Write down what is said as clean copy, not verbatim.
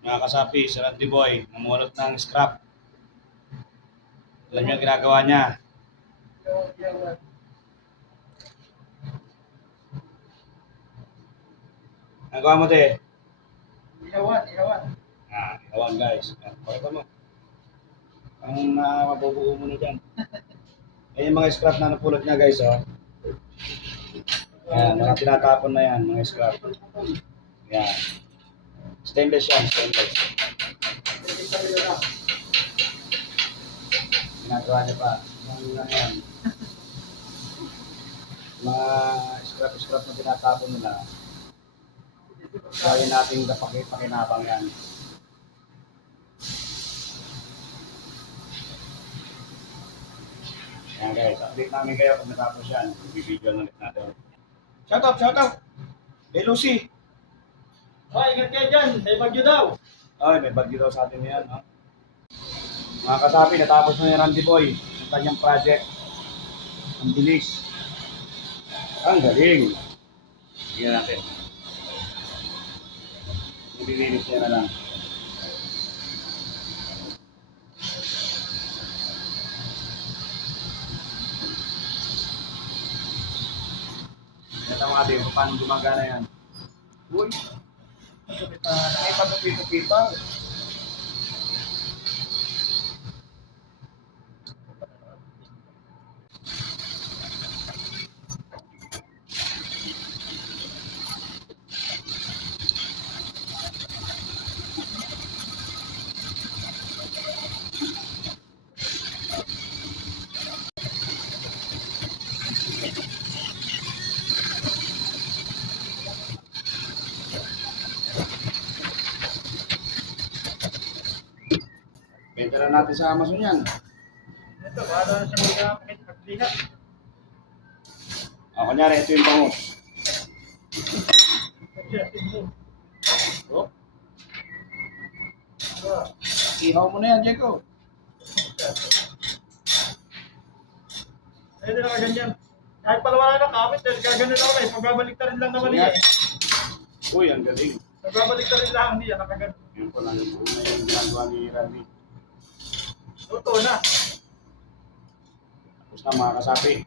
Mga kasapi, si Randy Boy, namulot ng scrap. Alam niyo ang ginagawa niya. Nagawa mo, te? Ihawan. Ihawan guys. Pakita mo. Ang mabubuo mo na dyan. Yan yung mga scrap na napulot niya guys, oh. Yan, mga tinatapon na yan, mga scrap. Yan. Stainless yan, stainless. Ginagawa niya pa. Yan. Mga scrap na tinatapon nila. Kaya natin pakinabang yan. Yan guys, update namin kayo kung natapos yan. Bibideo na ulit natin. Shout out! Hey Lucy! Ingat kayo dyan. May bagyo daw. Ay, may bagyo daw sa atin yan. No? Mga kasapi, natapos na ni Randy Boy ang kanyang project. Ang bilis. Ang galing. Tingnan natin. Ibilinis niya na lang. Ito natin kung paano gumagana yan. Uy! May pagpipito-pito. Benta na natin sa Amazon yan. Ito, bahala na siya maglihat. Kunyari, ito yung bangus. Oh. Ihaw mo na yan, Diego. Pwede na ganyan. Kahit pala wala na kamit, dahil gaganon ako na. Pagbabalik ta rin lang naman niya. Uy, ang galing. Pagbabalik ta rin lang niya, nakagano. Yun po lang yung una yung ginagawa ni Randy. Totoo na. Tapos na mga kasapi.